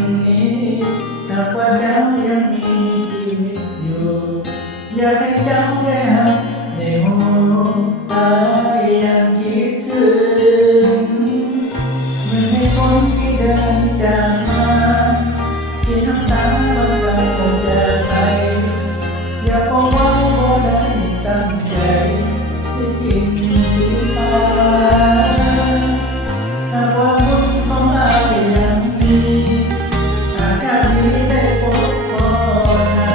งนี้หากว่าเจ้ายังมีชีวิตอยู่อยากให้เจ้าได้หักได้โหตายยังคิดถึงเหมือนให้คนที่เดินจากมาที่น้ำตาบางครั้งคงจะไปอย่าบอกว่าบ่ได้ตั้งใจที่กินที่ตาหากว่าบุญของอายยังมีหากชาตินี้ได้พบบ่นา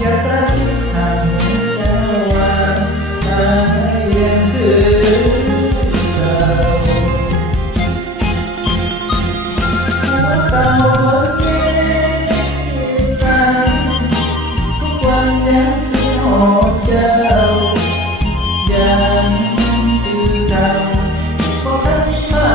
อยากกระซิบถามเจ้าว่าตายยังคือเก่าเก่าทุกวันยังคือหอมเจ้ายังคือเก่าบ่ทันมีใหม่